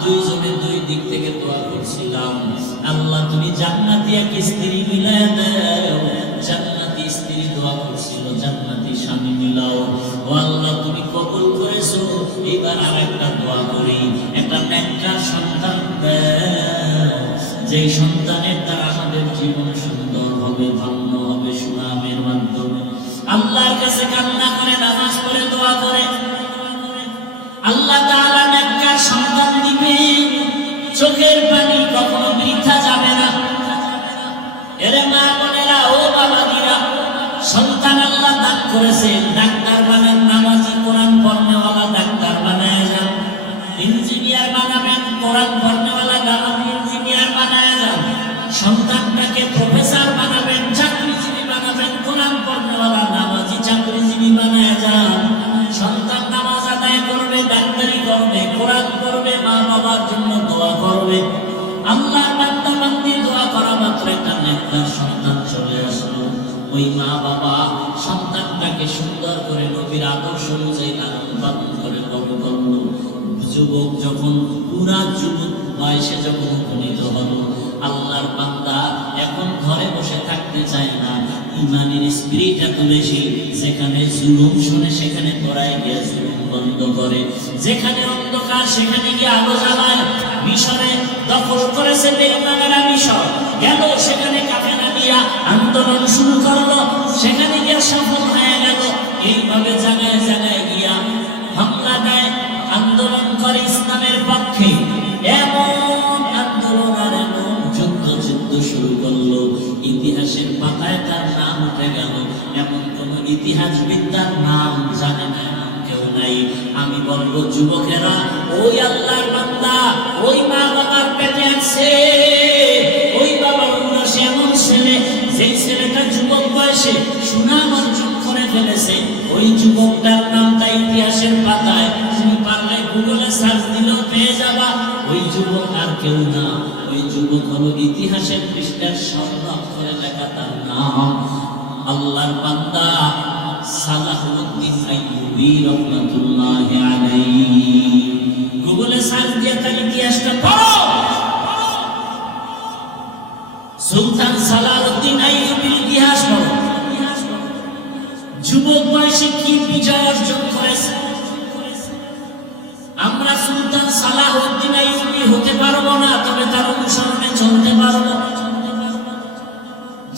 দুইজনে দুই দিক থেকে দোয়া করছিলাম, আল্লাহ তুমি জান্নাতি এক স্ত্রী মিলায় দাও। জান্নাতি স্ত্রী দোয়া করছিল, জান্নাতি স্বামী মিলাও। ও আল্লাহ তুমি কবুল করেছো, এবার আর একটা দোয়া করি, একটা নেককার সন্তান দাও, যেই সন্তানের দ্বারা আমাদের জীবন সুন্দর হবে, ধন্য হবে, সুনামের মাধ্যমে আল্লাহর কাছে কান্না করে, নামাজ পড়ে, দোয়া করে। আল্লাহ তাআলা নেককার সন্তান দিবেন, চোখের পানি কখনো বৃথা যাবে না। এরে মা বোনেরা, ও বাবাজিরা, সন্তান আল্লাহ দান করেছেন, ডাক্তার বানান, নামাজি, কোরআন পড়নেওয়ালা ডাক্তার বানায় যান। ইঞ্জিনিয়ার বানাবেন, কোরআন পড়নেওয়ালা নামাজি ইঞ্জিনিয়ার বানায় যান। সন্তানটাকে প্রফেসর বানাবেন, চাকরিজীবী বানাবেন, কোরআন পড়নেওয়ালা নামাজি চাকরিজীবী বানায় যান। সন্তান নামাজ আদায় করবে, ডাক্তারি করবে, কোরআন পড়বে, মা বাবার জন্য দোয়া করবে। আল্লাহর বান্দা বান্দি দোয়া করা মাত্র একটা নেককার সন্তান চলে আসলো। ওই মা বাবা সন্তানটাকে সুন্দর করে নবীর আদর্শ অনুযায়ী লালন পালন করে বড় করলো। যুবক যখন পুরা যুবক বয়সে যখন উপনীত হলো, আল্লাহর বান্দা এখন ঘরে বসে থাকতে চায় না। ইমানের স্পিরিট এত বেশি, যেখানে জুলুম শুনে সেখানে পড়ায় গিয়ে জুলুম বন্ধ করে, যেখানে অন্ধকার সেখানে গিয়ে আলো জ্বালায়। মিশরে দখল করেছে বেঈমানেরা, মিশর গেল, সেখানে কাফেলা দিয়া আন্দোলন শুরু করলো, সেখানে গিয়ে সফল হয়ে গেল। এইভাবে জায়গায় জায়গায় গিয়া হামলা দেয়, আন্দোলন করে ইসলামের পক্ষে। এমন আন্দোলন আর এমন যুদ্ধ শুরু করলো, ইতিহাসের পাতায় তার নাম উঠে গেল। এমন কোন ইতিহাসবিদ্যার নাম জানে না এমন কেউ নাই। আমি বলবো যুবকেরা, ওই আল্লাহর বান্দা ওই মা বাবার পেটে আছে, ওই বাবার উন্নসে এমন ছেলে, যেই ছেলেটা যুবক বয়সে সুনাম অর্জন করে ফেলেছে, ওই যুবকটার নামটা ইতিহাসের পাতায় তুমি পারলে গুগলে সার্চ দিলেও পেয়ে যাবা। ওই যুবক আর কেউ না, ওই যুবক হলো ইতিহাসের পৃষ্ঠার স্বর্ণ অক্ষরে লেখা তার নাম আল্লাহর বান্দা সালাহুদ্দিন আইয়ুবী রাহমাতুল্লাহি আলাইহি। গুগলে সার্চ দিয়ে তার ইতিহাসটা পড়ো। সুলতান সালাহুদ্দিন আইয়ুবীর ইতিহাস পড়ো। যুবক বয়সে কি বিজয় অর্জন করেছে। আমরা সুলতান সালাহুদ্দিন আইয়ুবী হতে পারবো না, তবে তার অনুসরণে চলতে পারবো।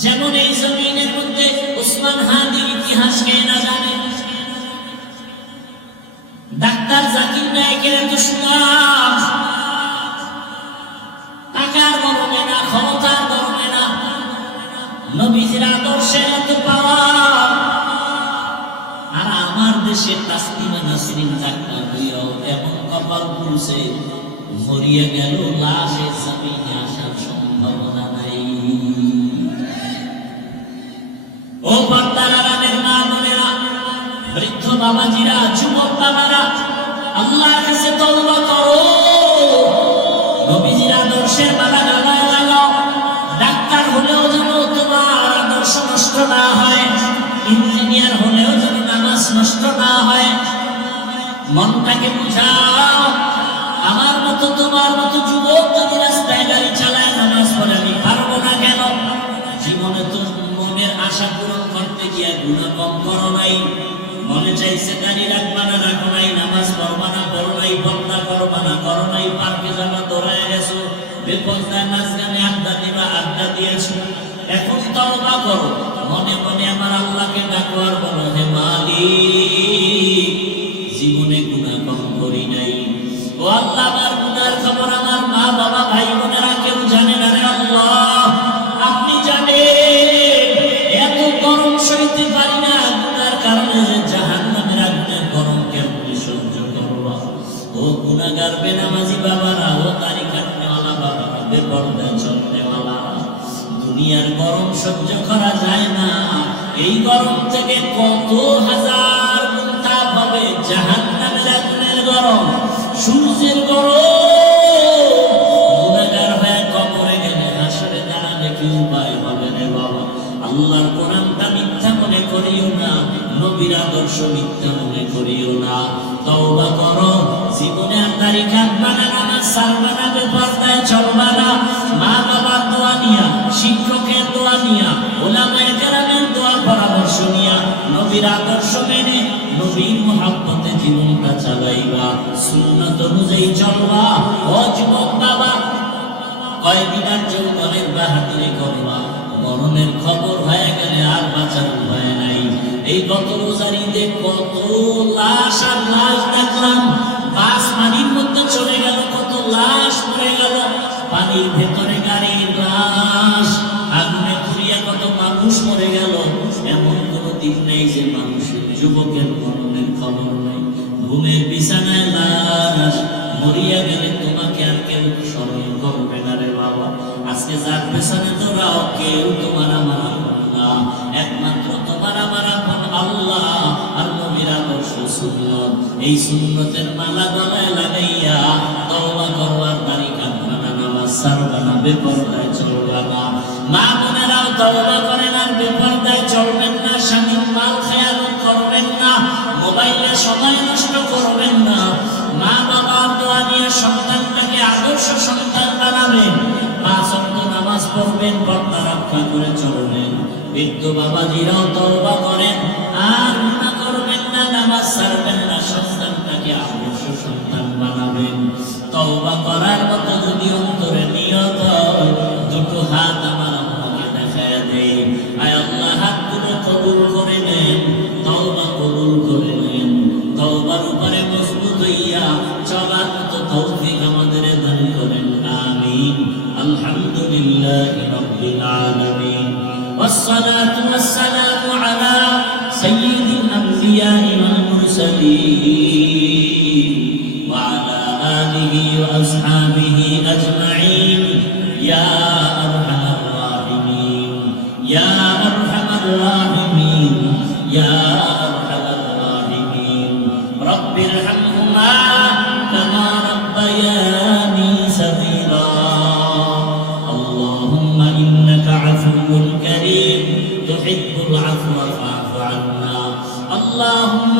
যেমন এই জমিনের মধ্যে ওসমান হাদির ইতিহাস কে না জানে, ডাক্তার জাকির নায়েকের এত সুনাম, টাকার গরমে না, ক্ষমতার গরমে না, নবীজির আদর্শের এত পাওয়ার। আর আমার দেশে তাসলিমা নাসরিন ডাক্তার হইয়াও এমন কপাল পুরুষে মরিয়া গেল, লাশে জমিনে আসার সম্ভাবনা নাই। ও পর্দারানের মা বোনেরা, বৃদ্ধ বাবাজিরা, যুবক বাবারা, আল্লাহর কাছে তওবা করো। নবীজির আদর্শের মালা গলায় লাগাও। ডাক্তার হলেও যেন তোমার আদর্শ নষ্ট না হয়, ইঞ্জিনিয়ার হলেও যেন নামাজ নষ্ট না হয়। মনটাকে বুঝাও। আমার মতো তোমার মতো যুবক যদি রাস্তায় গাড়ি চালায়, নামাজ পড়ে, আমি পারবো না কেন? জীবনে তো মনের আশা পূরণ করতে গিয়ে গুনাহ কম করো নাই। মনে চাইছে দাঁড়িয়ে রাখবা না, রাখো নাই, নামাজ পড়বা না, পড়ো নাই, পর্দা করবা না, করো নাই, পার্কে যাবা, দৌড়ায় গেছো, বেপরদায় নাচ গানে আড্ডা দিবা, আড্ডা দিয়েছো। এখন তওবা করো, মনে মনে আমার আল্লাহকে ডাকো আর বলো, হে মালিক, জীবনে গুনাহ কম করি নাই। ও আল্লাহ, আমার গুনার খবর আমার মা বাবা ভাই বোনেরা কেউ জানে না রে আল্লাহ, আপনি জানেন। এত গরম সইতে পারি না, গুনার কারণে যে জাহান্নামের আগুনের গরম কেমনে সহ্য করব। ও গুনাহগার বেনামাজি বাবারা, ও দাড়ি কাটনেওয়ালা বাবারা, বেপরদায় চলনেওয়ালা, দুনিয়ার গরম সহ্য করা যায় না। এই গরম থেকে কত হাজার গুণ তাপ হবে জাহান্নামের আগুনের গরম, সূর্যের গরম। গুনাহগার হয়ে কবরে গেলে, হাসরে দাঁড়ালে কি উপায় হবে রে বাবা? আল্লাহর কোরআনটা মিথ্যা মনে করিও না, নবীর আদর্শ মিথ্যা মনে করিও না। তওবা করো, জীবনে আর দাড়ি কাটবা না, নামাজ ছাড়বা না, বেপরদায় চলবা না। মা বাবার দোয়া নিয়া, শিক্ষকের দোয়া নিয়া, উলামায়ে কেরামের দোয়া পরামর্শ নিয়া, নবীর আদর্শ মেনে নবীর মুহাব্বতে জীবনটা চালাইবা, সুন্নাত অনুযায়ী চলবা। ও যুবক বাবা, কয়দিন আর যৌবনের বাহাদুরি করবা, মরণের খবর হয়ে গেলে আর এই গত রোজার ঈদে কত লাশ আর লাশ দেখলাম, বাস পানির মধ্যে চলে গেল, কত লাশ পড়ে গেল, পানির ভেতরে গাড়ির লাশ, আগুনে পুড়িয়া কত মানুষ মরে গেল। এমন কোনো দিন নেই যে মানুষের যুবকের মরণের খবর নেই। ঘুমের বিছানায় লাশ, মরিয়া গেলে তোমাকে আর কেউ স্মরণ করবে না রে বাবা। আজকে যার পেছনে তোরাও কেউ তোমার আমার না, একমাত্র তোমার আমার আপন আল্লাহ আর নবীর আদর্শ সুন্নত। এই সুন্নতের মালা গলায় লাগাইয়া তওবা করবার দাড়ি কাটবা না, নামাজ ছাড়বা না, বেপরদায় চলবা না। মা বোনেরাও তওবা করেন আর বেপরদায় চলবেন না, স্বামীর মাল খেয়ানত করবেন না, মোবাইলে সময় নষ্ট করবেন না। মা বাবার দোয়া নিয়ে সন্তানটাকে আদর্শ সন্তান বানাবেন। 5 ওয়াক্ত নামাজ পড়বেন, পর্দা রক্ষা করে চলবেন। বৃদ্ধ বাবাজিরাও তওবা করেন আর গুনাহ করবেন না, নামাজ ছাড়বেন না, সন্তানটাকে আদর্শ সন্তান বানাবেন। তওবা করার মতো যদি অন্তরে নিয়ত হয়, দুটো হাত আমার আল্লাহকে দেখায় দেই, আয় আল্লাহ হাতগুলো কবুল করে নেন, তওবা কবুল করে নেন। তওবার উপরে মজবুত হইয়া চলার মতো তৌফিক আমাদের দান করেন, আমিন। আলহামদুলিল্লাহি রাব্বিল আলামিন, والصلاة والسلام على سيد الأنبياء والمرسلين وعلى آله وأصحابه أجمعين يا أرحم الراحمين يا أرحم الراحمين يا أرحم الراحمين رب ارحمهما كما ربياني صغيرا اللهم إنك عفو كريم تحب العفو فاعف عنا اللهم